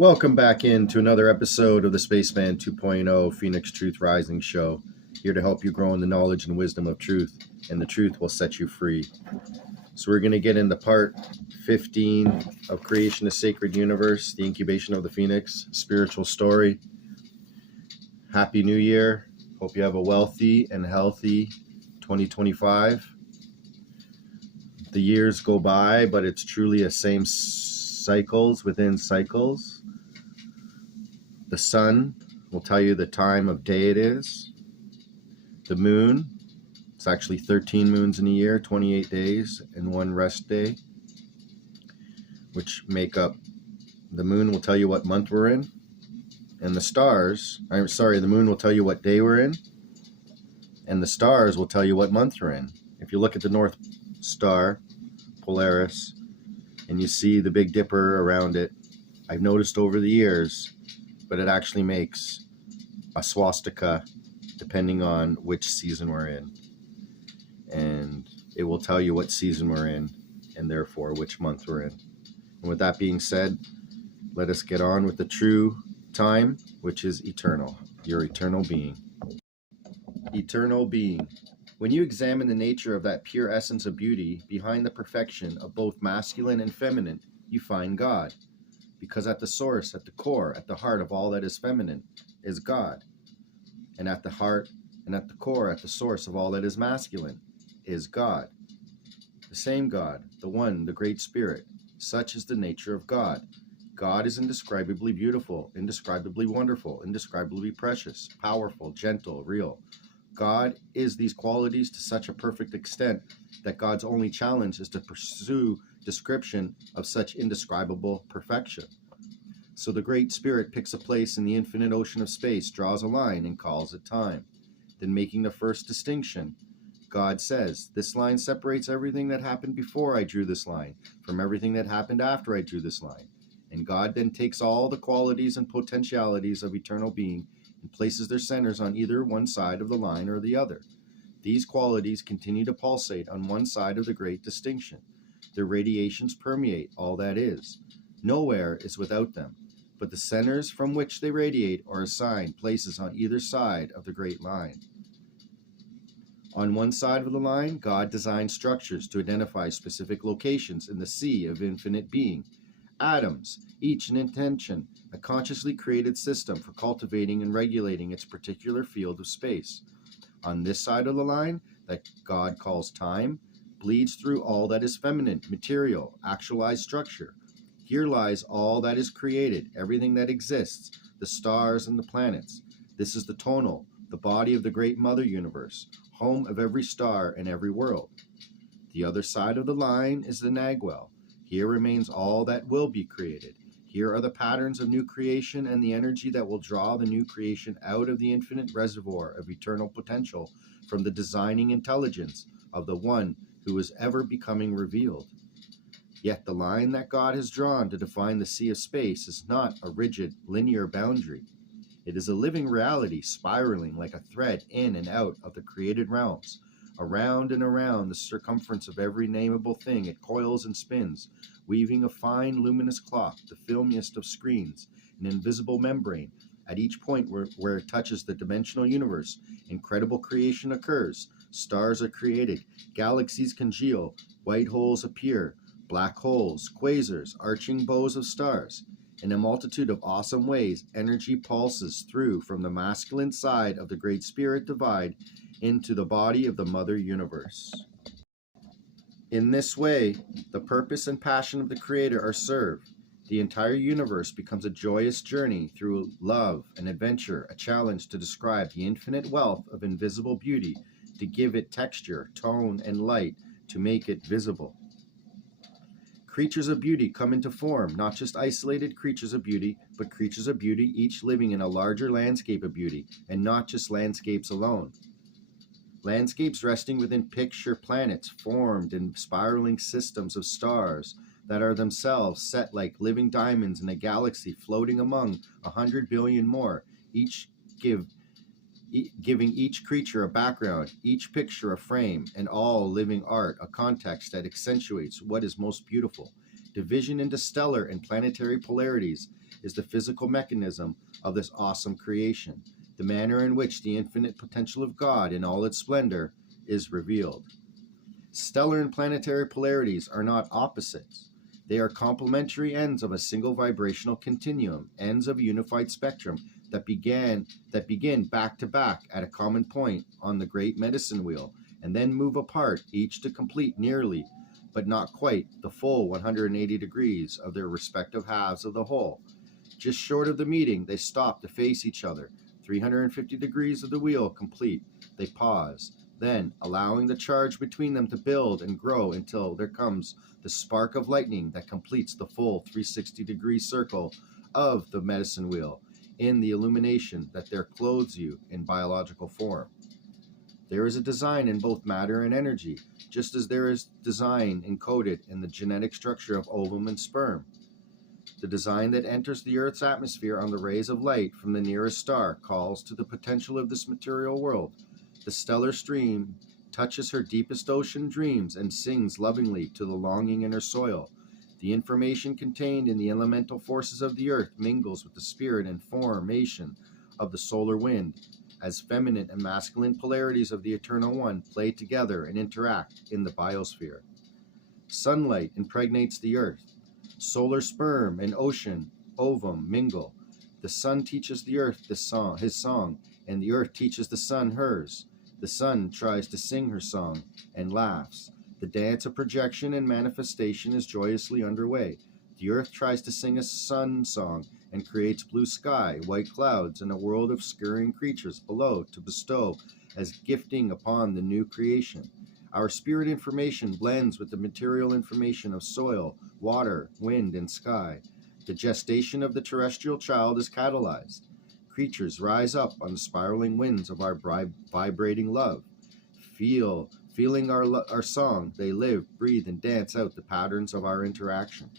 Welcome back into another episode of the Spaceman 2.0 Phoenix Truth Rising Show. Here to help you grow in the knowledge and wisdom of truth, and the truth will set you free. So we're going to get into part 15 of Creation of Sacred Universe, the incubation of the Phoenix, spiritual story. Happy New Year. Hope you have a wealthy and healthy 2025. The years go by, but it's truly the same cycles within cycles. The sun will tell you the time of day it is. The moon, it's actually 13 moons in a year, 28 days, and one rest day, which make up, the moon will tell you what month we're in. And the moon will tell you what day we're in. And the stars will tell you what month we're in. If you look at the North Star, Polaris, and you see the Big Dipper around it, I've noticed over the years, but it actually makes a swastika depending on which season we're in. And it will tell you what season we're in, and therefore which month we're in. And with that being said, let us get on with the true time, which is eternal, your eternal being. Eternal being. When you examine the nature of that pure essence of beauty behind the perfection of both masculine and feminine, you find God. Because at the source, at the core, at the heart of all that is feminine is God. And at the heart and at the core, at the source of all that is masculine is God. The same God, the one, the great spirit. Such is the nature of God. God is indescribably beautiful, indescribably wonderful, indescribably precious, powerful, gentle, real. God is these qualities to such a perfect extent that God's only challenge is to pursue description of such indescribable perfection. So the Great Spirit picks a place in the infinite ocean of space, draws a line, and calls it time. Then, making the first distinction, God says, this line separates everything that happened before I drew this line from everything that happened after I drew this line. And God then takes all the qualities and potentialities of eternal being and places their centers on either one side of the line or the other. These qualities continue to pulsate on one side of the great distinction. Their radiations permeate all that is. Nowhere is without them, but the centers from which they radiate are assigned places on either side of the great line. On one side of the line, God designed structures to identify specific locations in the sea of infinite being. Atoms, each an intention, a consciously created system for cultivating and regulating its particular field of space. On this side of the line, that God calls time, bleeds through all that is feminine, material, actualized structure. Here lies all that is created, everything that exists, the stars and the planets. This is the tonal, the body of the great mother universe, home of every star and every world. The other side of the line is the Nagwell. Here remains all that will be created. Here are the patterns of new creation and the energy that will draw the new creation out of the infinite reservoir of eternal potential from the designing intelligence of the one who is ever becoming revealed. Yet the line that God has drawn to define the sea of space is not a rigid, linear boundary. It is a living reality spiraling like a thread in and out of the created realms. Around and around the circumference of every nameable thing it coils and spins, weaving a fine luminous cloth, the filmiest of screens, an invisible membrane. At each point where it touches the dimensional universe, incredible creation occurs. Stars are created, galaxies congeal, white holes appear, black holes, quasars, arching bows of stars. In a multitude of awesome ways, energy pulses through from the masculine side of the Great Spirit divide into the body of the Mother Universe. In this way, the purpose and passion of the Creator are served. The entire universe becomes a joyous journey through love and adventure, a challenge to describe the infinite wealth of invisible beauty, to give it texture, tone, and light, to make it visible. Creatures of beauty come into form, not just isolated creatures of beauty, but creatures of beauty each living in a larger landscape of beauty, and not just landscapes alone. Landscapes resting within picture planets formed in spiraling systems of stars that are themselves set like living diamonds in a galaxy floating among 100 billion more, giving each creature a background, each picture a frame, and all living art a context that accentuates what is most beautiful. Division into stellar and planetary polarities is the physical mechanism of this awesome creation, the manner in which the infinite potential of God in all its splendor is revealed. Stellar and planetary polarities are not opposites. They are complementary ends of a single vibrational continuum, ends of a unified spectrum that begin back to back at a common point on the great medicine wheel, and then move apart, each to complete nearly, but not quite, the full 180 degrees of their respective halves of the whole. Just short of the meeting, they stop to face each other. 350 degrees of the wheel complete, they pause. Then, allowing the charge between them to build and grow until there comes the spark of lightning that completes the full 360-degree circle of the medicine wheel in the illumination that there clothes you in biological form. There is a design in both matter and energy, just as there is design encoded in the genetic structure of ovum and sperm. The design that enters the Earth's atmosphere on the rays of light from the nearest star calls to the potential of this material world. The stellar stream touches her deepest ocean dreams and sings lovingly to the longing in her soil. The information contained in the elemental forces of the earth mingles with the spirit and formation of the solar wind, as feminine and masculine polarities of the Eternal One play together and interact in the biosphere. Sunlight impregnates the earth. Solar sperm and ocean ovum mingle. The sun teaches the earth his song, and the earth teaches the sun hers. The sun tries to sing her song and laughs. The dance of projection and manifestation is joyously underway. The earth tries to sing a sun song and creates blue sky, white clouds, and a world of scurrying creatures below to bestow as gifting upon the new creation. Our spirit information blends with the material information of soil, water, wind, and sky. The gestation of the terrestrial child is catalyzed. Creatures rise up on the spiraling winds of our vibrating love. Feeling our song, they live, breathe, and dance out the patterns of our interaction.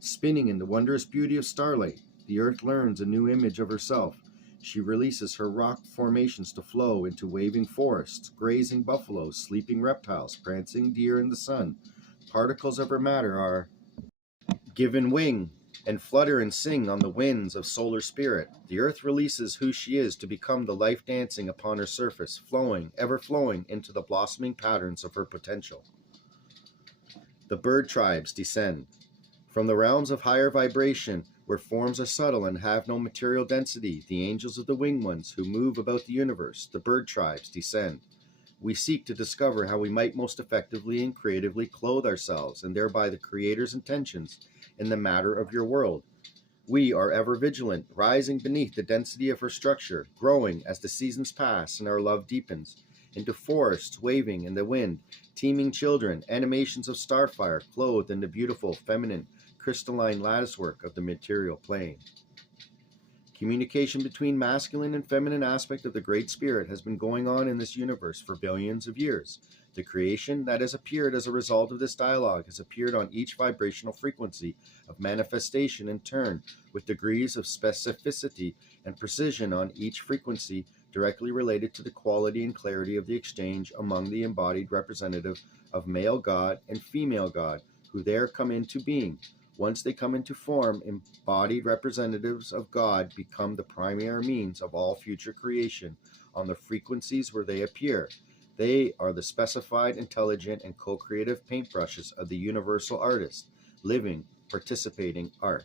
Spinning in the wondrous beauty of starlight, the earth learns a new image of herself. She releases her rock formations to flow into waving forests, grazing buffaloes, sleeping reptiles, prancing deer in the sun. Particles of her matter are given wing and flutter and sing on the winds of solar spirit. The earth releases who she is to become the life dancing upon her surface, flowing, ever flowing into the blossoming patterns of her potential. The bird tribes descend. From the realms of higher vibration, where forms are subtle and have no material density, the angels of the winged ones who move about the universe, the bird tribes, descend. We seek to discover how we might most effectively and creatively clothe ourselves, and thereby the Creator's intentions in the matter of your world. We are ever vigilant, rising beneath the density of her structure, growing as the seasons pass and our love deepens, into forests waving in the wind, teeming children, animations of starfire, clothed in the beautiful, feminine, crystalline latticework of the material plane. Communication between masculine and feminine aspect of the Great Spirit has been going on in this universe for billions of years. The creation that has appeared as a result of this dialogue has appeared on each vibrational frequency of manifestation in turn, with degrees of specificity and precision on each frequency directly related to the quality and clarity of the exchange among the embodied representative of male God and female God, who there come into being. Once they come into form, embodied representatives of God become the primary means of all future creation on the frequencies where they appear. They are the specified, intelligent, and co-creative paintbrushes of the universal artist, living, participating art.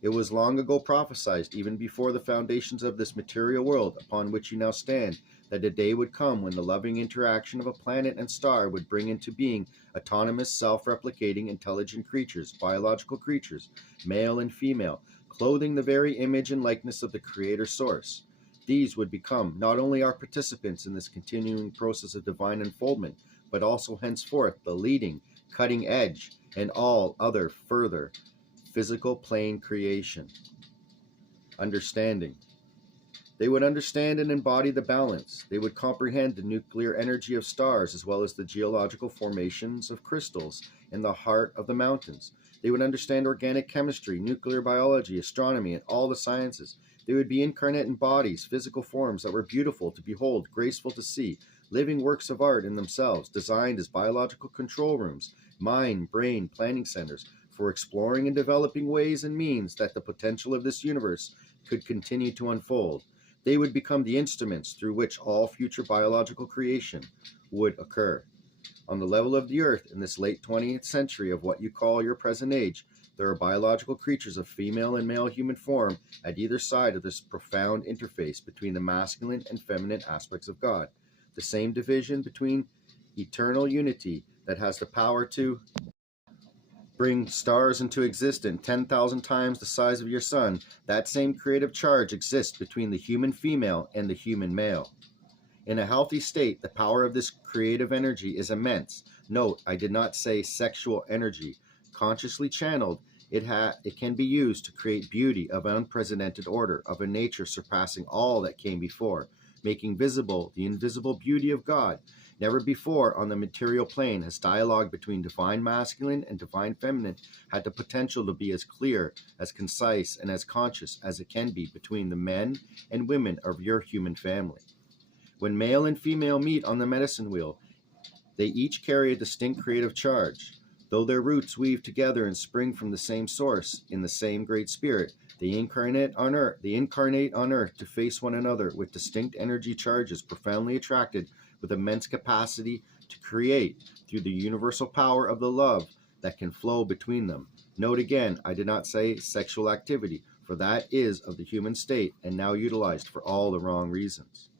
It was long ago prophesied, even before the foundations of this material world upon which you now stand, that a day would come when the loving interaction of a planet and star would bring into being autonomous, self-replicating, intelligent creatures, biological creatures, male and female, clothing the very image and likeness of the Creator Source. These would become not only our participants in this continuing process of divine unfoldment, but also henceforth the leading, cutting edge, and all other further physical plane creation. Understanding. They would understand and embody the balance. They would comprehend the nuclear energy of stars as well as the geological formations of crystals in the heart of the mountains. They would understand organic chemistry, nuclear biology, astronomy, and all the sciences. They would be incarnate in bodies, physical forms that were beautiful to behold, graceful to see, living works of art in themselves, designed as biological control rooms, mind, brain, planning centers, for exploring and developing ways and means that the potential of this universe could continue to unfold. They would become the instruments through which all future biological creation would occur. On the level of the Earth in this late 20th century of what you call your present age, there are biological creatures of female and male human form at either side of this profound interface between the masculine and feminine aspects of God. The same division between eternal unity that has the power to bring stars into existence 10,000 times the size of your sun, that same creative charge exists between the human female and the human male. In a healthy state, the power of this creative energy is immense. Note, I did not say sexual energy. Consciously channeled, it can be used to create beauty of unprecedented order, of a nature surpassing all that came before, making visible the invisible beauty of God. Never before on the material plane has dialogue between divine masculine and divine feminine had the potential to be as clear, as concise, and as conscious as it can be between the men and women of your human family. When male and female meet on the medicine wheel, they each carry a distinct creative charge. Though their roots weave together and spring from the same source, in the same great spirit, they incarnate on earth to face one another with distinct energy charges profoundly attracted with immense capacity to create through the universal power of the love that can flow between them. Note again, I did not say sexual activity, for that is of the human state and now utilized for all the wrong reasons.